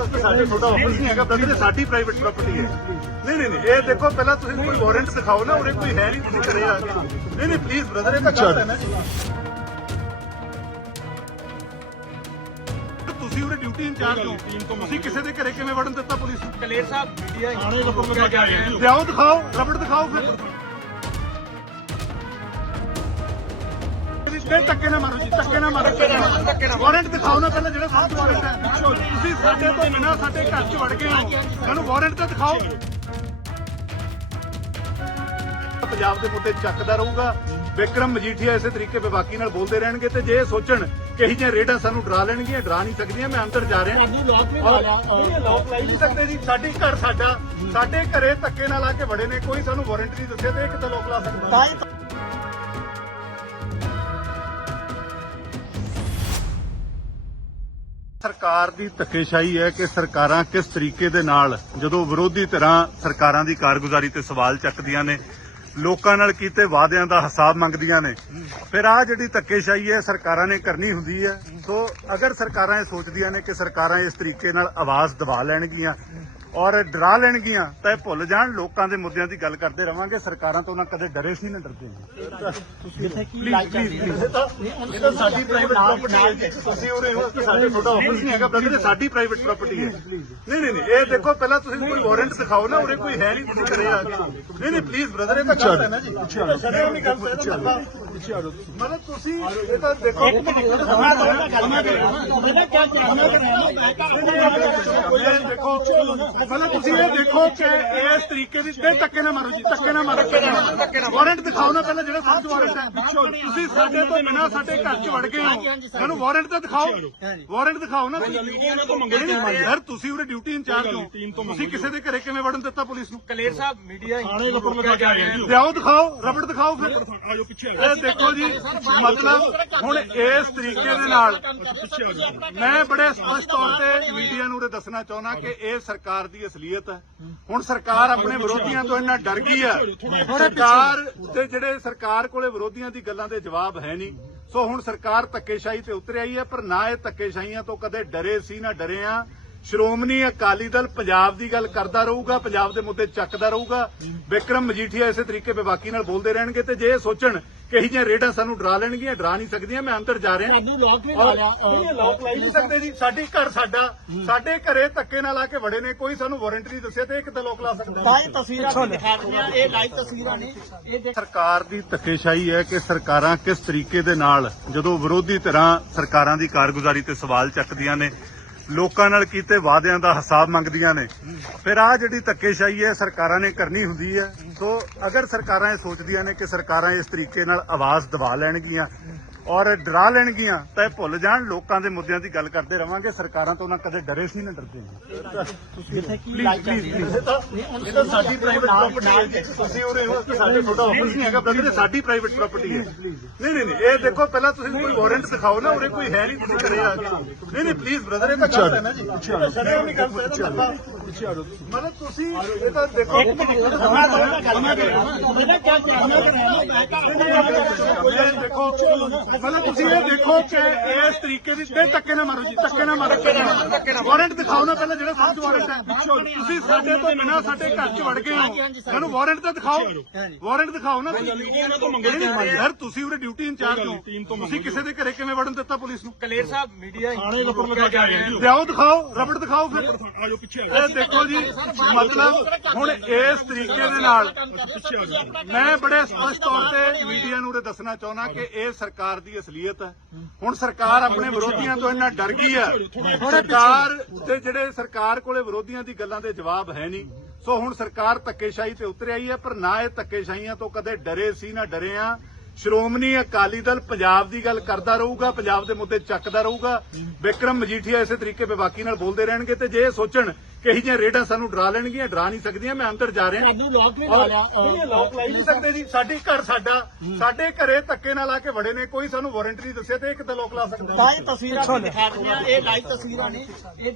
ਹੋ ਸਾਡੇ ਤੁਹਾਡਾ ਆਫਿਸ ਨਹੀਂ ਹੈਗਾ ਬ੍ਰਦਰ ਇਹ ਸਾਡੀ ਪ੍ਰਾਈਵੇਟ ਪ੍ਰਾਪਰਟੀ ਹੈ। ਨਹੀਂ ਨਹੀਂ ਨਹੀਂ ਇਹ ਦੇਖੋ ਪਹਿਲਾਂ ਤੁਸੀਂ ਕੋਈ ਵਾਰੰਟ ਦਿਖਾਓ ਨਾ ਉਰੇ ਕੋਈ ਹੈ ਨਹੀਂ ਤੁਸੀਂ ਕਰੇ ਆ ਕੇ। ਨਹੀਂ ਨਹੀਂ ਪਲੀਜ਼ ਬ੍ਰਦਰ ਇਹ ਤਾਂ ਗਲਤ ਹੈ ਨਾ ਜੀ। ਤੁਸੀਂ ਉਰੇ ਡਿਊਟੀ ਇੰਚਾਰਜ ਹੋ। ਤੁਸੀਂ ਕਿਸੇ ਦੇ ਘਰੇ ਕਿਵੇਂ ਵੜਨ ਦਿੱਤਾ ਪੁਲਿਸ ਨੂੰ? ਕਲੇਰ ਸਾਹਿਬ ਮੀਡੀਆ ਥਾਣੇ ਲੋਕਾਂ ਨੂੰ ਕਹਿ ਰਹੇ ਜੀ ਲਿਆਓ ਦਿਖਾਓ ਰਬੜ ਦਿਖਾਓ ਫਿਰ। ਤੇ ਧੱਕੇ ਨਾ ਮਾਰੋ ਜੀ ਧੱਕੇ ਨਾ ਮਾਰੋ ਵਾਰੰਟ ਦਿਖਾਓ ਨਾ ਪਹਿਲਾਂ ਜਿਹੜਾ ਸਾਨੂੰ ਵਾਰੰਟ ਹੈ। ਤੁਸੀਂ ਸਾਡੇ ਤੋਂ ਬਿਨਾਂ ਸਾਡੇ ਘਰ 'ਚ ਵੜ ਗਏ ਹੋ। ਸਾਨੂੰ ਵਾਰੰਟ ਤਾਂ ਦਿਖਾਓ। ਪੰਜਾਬ ਦੇ ਮੁੱਦੇ ਚੱਕਦਾ ਰਹੂਗਾ। ਵਿਕਰਮ ਮਜੀਠੀਆ ਇਸੇ ਤਰੀਕੇ ਬੇਬਾਕੀ ਨਾਲ ਬੋਲਦੇ ਰਹਿਣਗੇ ਤੇ ਜੇ ਇਹ ਸੋਚਣ ਕਿ ਇਹੀ ਜਿਹੀਆਂ ਰੇਡਾਂ ਸਾਨੂੰ ਡਰਾ ਲੈਣਗੀਆਂ ਡਰਾ ਨਹੀਂ ਸਕਦੀਆਂ ਮੈਂ ਅੰਦਰ ਜਾ ਰਿਹਾ। ਲੋਕ ਵੀ ਔਰ ਇਹ ਲੋਕ ਲਾਈ ਨਹੀਂ ਸਕਦੇ ਜੀ। ਸਾਡੀ ਘਰ ਸਾਡਾ ਸਾਡੇ ਘਰੇ ਧੱਕੇ ਨਾਲ ਆ ਕੇ ਵੜੇ ਨੇ ਕੋਈ ਸਾਨੂੰ ਵਾਰੰਟ ਨਹੀਂ ਦੱਸਿਆ ਤੇ ਇਹ ਕਿਤੇ ਲੋਕ ਲਾ ਸਕਦਾ। ਸਰਕਾਰ ਦੀ ਧੱਕੇਸ਼ਾਹੀ ਹੈ ਕਿ ਸਰਕਾਰਾਂ ਕਿਸ ਤਰੀਕੇ ਦੇ ਨਾਲ, ਜਦੋਂ ਵਿਰੋਧੀ ਧਿਰਾਂ ਸਰਕਾਰਾਂ ਦੀ ਕਾਰਗੁਜ਼ਾਰੀ ਤੇ ਸਵਾਲ ਚੱਕਦੀਆਂ ਨੇ, ਲੋਕਾਂ ਨਾਲ ਕੀਤੇ ਵਾਅਦਿਆਂ ਦਾ ਹਿਸਾਬ ਮੰਗਦੀਆਂ ਨੇ। ਫਿਰ ਆ ਜਿਹੜੀ ਧੱਕੇਸ਼ਾਹੀ ਹੈ, ਸਰਕਾਰਾਂ ਨੇ ਕਰਨੀ ਹੁੰਦੀ ਹੈ। ਸੋ ਅਗਰ ਸਰਕਾਰਾਂ ਇਹ ਸੋਚਦੀਆਂ ਨੇ ਕਿ ਸਰਕਾਰਾਂ ਇਸ ਤਰੀਕੇ ਨਾਲ ਆਵਾਜ਼ ਦਬਾ ਲੈਣਗੀਆਂ ਔਰ ਡਰਾ ਲੈਣਗੀਆਂ ਤਾਂ ਇਹ ਭੁੱਲ ਜਾਣ ਲੋਕਾਂ ਦੇ ਮੁੱਦਿਆਂ ਦੀ ਗੱਲ ਕਰਦੇ ਰਵਾਂਗੇ ਸਰਕਾਰਾਂ ਤੋਂ ਉਹਨਾਂ ਕਦੇ ਡਰੇ ਸੀ ਨਾ ਡਰਦੇ ਜਿੱਥੇ ਕੀ ਤਾਂ ਸਾਡੀ ਪ੍ਰਾਈਵੇਟ ਪ੍ਰਾਪਰਟੀ ਹੈ। ਤੁਸੀਂ ਉਰੇ ਹੋ ਤੇ ਸਾਡੇ ਤੁਹਾਡਾ ਆਫਿਸ ਨਹੀਂ ਹੈਗਾ ਬ੍ਰਦਰ ਇਹ ਸਾਡੀ ਪ੍ਰਾਈਵੇਟ ਪ੍ਰਾਪਰਟੀ ਹੈ। ਨਹੀਂ ਨਹੀਂ ਇਹ ਦੇਖੋ ਪਹਿਲਾਂ ਤੁਸੀਂ ਕੋਈ ਵਾਰੰਟ ਦਿਖਾਓ ਨਾ ਉਰੇ ਕੋਈ ਹੈ ਨਹੀਂ ਤੁਸੀਂ ਕਰੇ ਆ ਕੇ। ਨਹੀਂ ਨਹੀਂ ਪਲੀਜ਼ ਬ੍ਰਦਰ ਇਹ ਤਾਂ ਗਲਤ ਹੈ ਨਾ ਜੀ। ਨਹੀਂ ਗੱਲ ਮਤਲਬ ਤੁਸੀਂ ਇਹ ਤਾਂ ਦੇਖੋ ਇੱਕ ਮਿੰਟ ਇਹ ਦੇਖੋ ਮਤਲਬ ਤੁਸੀਂ ਇਹ ਦੇਖੋ ਕਿ ਇਸ ਤਰੀਕੇ ਦੀ ਤੇ ਧੱਕੇ ਨਾ ਮਾਰੋ ਜੀ ਧੱਕੇ ਨਾ ਮਾਰੋ। ਵਾਰੰਟ ਦਿਖਾਓ ਨਾ ਪਹਿਲਾਂ ਜਿਹੜਾ ਸਾਨੂੰ ਵਾਰੰਟ ਹੈ। ਤੁਸੀਂ ਸਾਡੇ ਤੋਂ ਬਿਨਾਂ ਸਾਡੇ ਘਰ 'ਚ ਵੜ ਗਏ ਹੋ। ਸਾਨੂੰ ਵਾਰੰਟ ਤਾਂ ਦਿਖਾਓ। ਵਾਰੰਟ ਦਿਖਾਓ ਨਾ ਸਰ ਤੁਸੀਂ ਉਰੇ ਡਿਊਟੀ ਇੰਚਾਰਜ ਹੋ। ਤੁਸੀਂ ਕਿਸੇ ਦੇ ਘਰੇ ਕਿਵੇਂ ਵੜਨ ਦਿੱਤਾ ਪੁਲਿਸ ਨੂੰ? ਕਲੇਰ ਸਾਹਿਬ ਮੀਡੀਆ ਥਾਣੇ ਲੋਕਾਂ ਨੂੰ ਕਹਿ ਰਹੇ ਜੀ। ਲਿਆਓ ਦਿਖਾਓ ਰਬੜ ਦਿਖਾਓ ਫਿਰ। ਆਜੋ ਪਿੱਛੇ। ਇਹ ਦੇਖੋ ਜੀ, ਮਤਲਬ ਹੁਣ ਇਸ ਤਰੀਕੇ ਦੇ ਨਾਲ ਮੈਂ ਬੜੇ ਸਪਸ਼ਟ ਤੌਰ ਤੇ ਮੀਡੀਆ ਨੂੰ ਇਹ ਦੱਸਣਾ ਚਾਹੁੰਦਾ ਕਿ ਇਹ ਸਰਕਾਰ ਦੀ ਅਸਲੀਅਤ ਹੈ। ਹੁਣ ਸਰਕਾਰ ਆਪਣੇ ਵਿਰੋਧੀਆਂ ਤੋਂ ਇੰਨਾ ਡਰ ਗਈ ਹੈ। ਸਰਕਾਰ ਤੇ ਜਿਹੜੇ ਸਰਕਾਰ ਕੋਲੇ ਵਿਰੋਧੀਆਂ ਦੀ ਗੱਲਾਂ ਦੇ ਜਵਾਬ ਹੈ ਨਹੀਂ। ਸੋ ਹੁਣ ਸਰਕਾਰ ਧੱਕੇਸ਼ਾਹੀ ਤੇ ਉਤਰ ਆਈ ਹੈ, ਪਰ ਨਾ ਇਹ ਧੱਕੇਸ਼ਾਹੀਆਂ ਤੋਂ ਕਦੇ ਡਰੇ ਸੀ, ਨਾ ਡਰੇ ਆ। ਸ਼੍ਰੋਮਣੀ ਅਕਾਲੀ ਦਲ ਪੰਜਾਬ ਦੀ ਗੱਲ ਕਰਦਾ ਰਹੂਗਾ, ਪੰਜਾਬ ਦੇ ਮੁੱਦੇ ਚੱਕਦਾ ਰਹੂਗਾ। ਵਿਕਰਮ ਮਜੀਠੀਆ ਇਸੇ ਤਰੀਕੇ ਬੇਬਾਕੀ ਨਾਲ ਬੋਲਦੇ ਰਹਿਣਗੇ ਤੇ ਜੇ ਇਹ ਸੋਚਣ ਕਿ ਇਹੀ ਜਿਹੀਆਂ ਰੇਡਾਂ ਸਾਨੂੰ ਡਰਾ ਲੈਣਗੀਆਂ ਡਰਾ ਨਹੀਂ ਸਕਦੀਆਂ ਮੈਂ ਅੰਦਰ ਜਾ ਰਿਹਾ। ਲੋਕ ਇਹ ਲੋਕ ਲਾਈ ਨਹੀਂ ਸਕਦੇ ਜੀ। ਸਾਡੀ ਘਰ ਸਾਡਾ ਸਾਡੇ ਘਰੇ ਧੱਕੇ ਨਾਲ ਆ ਕੇ ਵੜੇ ਨੇ ਕੋਈ ਸਾਨੂੰ ਵਾਰੰਟ ਨਹੀਂ ਦੱਸਿਆ ਤੇ ਇਹ ਕਿਤੇ ਲੋਕ ਲਾ ਸਕਦਾ? ਤਾਂ ਇਹ ਤਸਵੀਰਾਂ ਤੁਹਾਨੂੰ ਦਿਖਾ ਰਹੇ ਹਾਂ ਇਹ ਲਾਈਵ ਤਸਵੀਰਾਂ ਨੇ। ਇਹ ਦੇਖ ਸਰਕਾਰ ਦੀ ਧੱਕੇਸ਼ਾਹੀ ਹੈ ਕਿ ਸਰਕਾਰਾਂ ਕਿਸ ਤਰੀਕੇ ਦੇ ਨਾਲ ਜਦੋਂ ਵਿਰੋਧੀ ਧਿਰਾਂ ਸਰਕਾਰਾਂ ਦੀ ਕਾਰਗੁਜ਼ਾਰੀ ਤੇ ਸਵਾਲ ਚੱਕਦੀਆਂ ਨੇ ਲੋਕਾਂ ਨਾਲ ਕੀਤੇ ਵਾਅਦਿਆਂ ਦਾ ਹਿਸਾਬ ਮੰਗਦੀਆਂ ਨੇ। ਫਿਰ ਆ ਜਿਹੜੀ ਧੱਕੇਸ਼ਾਹੀ ਹੈ, ਸਰਕਾਰਾਂ ਨੇ ਕਰਨੀ ਹੁੰਦੀ ਹੈ। ਸੋ ਅਗਰ ਸਰਕਾਰਾਂ ਇਹ ਸੋਚਦੀਆਂ ਨੇ ਕਿ ਸਰਕਾਰਾਂ ਇਸ ਤਰੀਕੇ ਨਾਲ ਆਵਾਜ਼ ਦਬਾ ਲੈਣਗੀਆਂ ਔਰ ਡਰਾ ਲੈਣਗੀਆਂ ਤਾਂ ਇਹ ਭੁੱਲ ਜਾਣ ਲੋਕਾਂ ਦੇ ਮੁੱਦਿਆਂ ਦੀ ਗੱਲ ਕਰਦੇ ਰਵਾਂਗੇ ਸਰਕਾਰਾਂ ਤੋਂ ਉਹਨਾਂ ਕਦੇ ਡਰੇ ਸੀ ਨਾ ਡਰਦੇ ਜਿੱਥੇ ਕੀ ਪਲੀਜ਼ ਪਲੀਜ਼ ਪਲੀਜ਼ ਇਹ ਤਾਂ ਸਾਡੀ ਪ੍ਰਾਈਵੇਟ ਪ੍ਰਾਪਰਟੀ ਹੈ। ਤੁਸੀਂ ਉਰੇ ਹੋ ਤੇ ਸਾਡੇ ਤੁਹਾਡਾ ਆਫਿਸ ਨਹੀਂ ਹੈਗਾ ਬ੍ਰਦਰ ਇਹ ਸਾਡੀ ਪ੍ਰਾਈਵੇਟ ਪ੍ਰਾਪਰਟੀ ਹੈ। ਨਹੀਂ ਨਹੀਂ ਨਹੀਂ ਇਹ ਦੇਖੋ ਪਹਿਲਾਂ ਤੁਸੀਂ ਕੋਈ ਵਾਰੰਟ ਦਿਖਾਓ ਨਾ ਉਰੇ ਕੋਈ ਹੈ ਨਹੀਂ ਤੁਸੀਂ ਕਰੇ ਆ। ਨਹੀਂ ਨਹੀਂ ਪਲੀਜ਼ ਬ੍ਰਦਰ ਇਹ ਤਾਂ ਗਲਤ ਹੈ ਨਾ ਜੀ। ਸਾਡੇ ਨਹੀਂ ਗੱਲ ਮਤਲਬ ਤੁਸੀਂ ਇਹ ਤਾਂ ਦੇਖੋ ਇੱਕ ਮਿੰਟ ਇਹ ਦੇਖੋ ਮਤਲਬ ਤੁਸੀਂ ਇਹ ਦੇਖੋ ਕਿ ਇਸ ਤਰੀਕੇ ਦੀ ਤੇ ਧੱਕੇ ਨਾ ਮਾਰੋ ਜੀ ਧੱਕੇ ਨਾ ਮਾਰੋ। ਵਾਰੰਟ ਦਿਖਾਓ ਨਾ ਪਹਿਲਾਂ ਜਿਹੜਾ ਸਾਨੂੰ ਵਾਰੰਟ ਹੈ। ਤੁਸੀਂ ਸਾਡੇ ਤੋਂ ਬਿਨਾਂ ਸਾਡੇ ਘਰ 'ਚ ਵੜ ਗਏ ਹੋ। ਸਾਨੂੰ ਵਾਰੰਟ ਤਾਂ ਦਿਖਾਓ। ਵਾਰੰਟ ਦਿਖਾਓ ਨਾ। ਯਾਰ ਤੁਸੀਂ ਉਰੇ ਡਿਊਟੀ ਇੰਚਾਰਜ ਹੋ। ਤੁਸੀਂ ਕਿਸੇ ਦੇ ਘਰੇ ਕਿਵੇਂ ਵੜਨ ਦਿੱਤਾ ਪੁਲਿਸ ਨੂੰ? ਕਲੇਰ ਸਾਹਿਬ ਮੀਡੀਆ ਥਾਣੇ ਲੋਕਾਂ ਨੂੰ ਕਹਿ ਰਹੇ। ਜੀ। ਲਿਆਓ ਦਿਖਾਓ ਰਬੜ ਦਿਖਾਓ ਫਿਰ। ਆਜੋ ਪਿੱਛੇ ਇਹ ਦੇਖੋ ਜੀ ਮਤਲਬ ਹੁਣ ਇਸ ਤਰੀਕੇ ਦੇ ਨਾਲ ਮੈਂ ਬੜੇ ਸਪਸ਼ਟ ਤੌਰ ਤੇ ਮੀਡੀਆ ਨੂੰ ਇਹ ਦੱਸਣਾ ਚਾਹੁੰਦਾ ਕਿ ਇਹ ਸਰਕਾਰ ਦੀ ਅਸਲੀਅਤ ਹੈ। ਹੁਣ ਸਰਕਾਰ ਆਪਣੇ ਵਿਰੋਧੀਆਂ ਤੋਂ ਇੰਨਾ ਡਰ ਗਈ ਹੈ। ਸਰਕਾਰ ਤੇ ਜਿਹੜੇ ਸਰਕਾਰ ਕੋਲੇ ਵਿਰੋਧੀਆਂ ਦੀ ਗੱਲਾਂ ਦੇ ਜਵਾਬ ਹੈ ਨਹੀਂ। ਸੋ ਹੁਣ ਸਰਕਾਰ ਧੱਕੇਸ਼ਾਹੀ ਤੇ ਉਤਰ ਆਈ ਹੈ, ਪਰ ਨਾ ਇਹ ਧੱਕੇਸ਼ਾਹੀਆਂ ਤੋਂ ਕਦੇ ਡਰੇ ਸੀ, ਨਾ ਡਰੇ ਆ। ਸ਼੍ਰੋਮਣੀ ਅਕਾਲੀ ਦਲ ਪੰਜਾਬ ਦੀ ਗੱਲ ਕਰਦਾ ਰਹੂਗਾ, ਪੰਜਾਬ ਦੇ ਮੁੱਦੇ ਚੱਕਦਾ ਰਹੂਗਾ। ਵਿਕਰਮ ਮਜੀਠੀਆ ਇਸੇ ਤਰੀਕੇ ਬੇਬਾਕੀ ਨਾਲ ਬੋਲਦੇ ਰਹਿਣਗੇ ਤੇ ਜੇ ਇਹ ਸੋਚਣ ਕਿ ਇਹੀ ਜਿਹੀਆਂ ਰੇਡਾਂ ਸਾਨੂੰ ਡਰਾ ਲੈਣਗੀਆਂ ਡਰਾ ਨਹੀਂ ਸਕਦੀਆਂ ਮੈਂ ਅੰਦਰ ਜਾ ਰਿਹਾ। ਲੋਕ ਵੀ ਔਰ ਇਹ ਲੋਕ ਲਾਈ ਨਹੀਂ ਸਕਦੇ ਜੀ। ਸਾਡੀ ਘਰ ਸਾਡਾ ਸਾਡੇ ਘਰੇ ਧੱਕੇ ਨਾਲ ਆ ਕੇ ਵੜੇ ਨੇ ਕੋਈ ਸਾਨੂੰ ਵਾਰੰਟ ਨਹੀਂ ਦੱਸਿਆ ਤੇ ਇਹ ਕਿਤੇ ਲੋਕ ਲਾ ਸਕਦਾ। ਤਾਂ ਇਹ ਤਸਵੀਰਾਂ ਦਿਖਾ ਰਹੇ ਹਾਂ। ਇਹ ਲਾਈਵ ਤਸਵੀਰਾਂ ਨੇ। ਇਹ